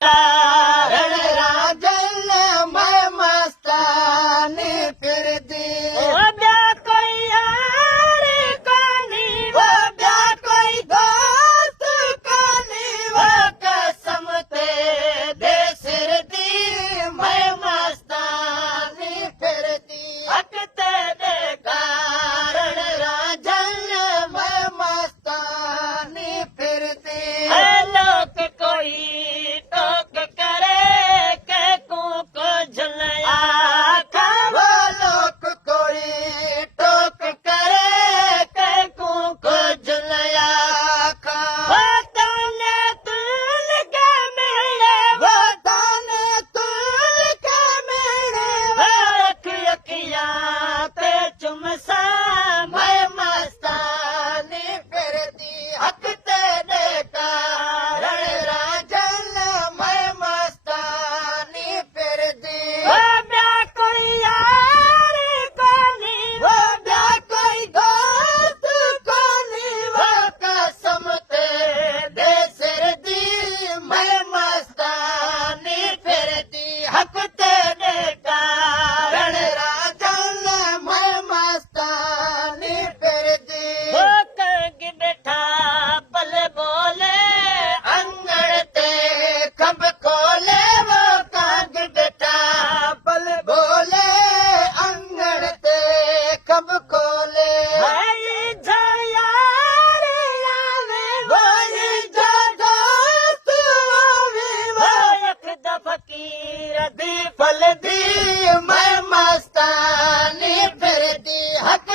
कारण राजन मैं मस्तानी फिरदी ओ ब्या कोई यार कानी वो ब्या कोई दोस्त कानी वो कसम ते दे सिर दी मैं मस्तानी फिरदी हक तेरे कारण राजन मैं मस्तानी फिरदी है लोक कोई टोक करे के को झलया वो लोग कोई टोक करे के को झुलया खा वो तने तुल के मिले वो दाने तुल के मेरे वो अखियां ते चुमसा मैं मस्तानी फिरदी हक तेरे कारण राजन मैं मस्तानी फिरदी वो ब्या कोई यार कानी वो ब्या कोई दोस्त कोनी वो कसम ते दे सिर दी मैं मस्तानी फिरदी हक तेरे कारण राजन मैं मस्तानी फिरदी वो कंग बैठा पल बोले अंगड़ ते खब खोले वो काग बेटा पल बोले अंगड़ ते खब खोले भाई झयार आवे वो ये जो दोस्त आवे वो वो एक द फकीर दी फल दी मैं मस्तानी फिरदी हक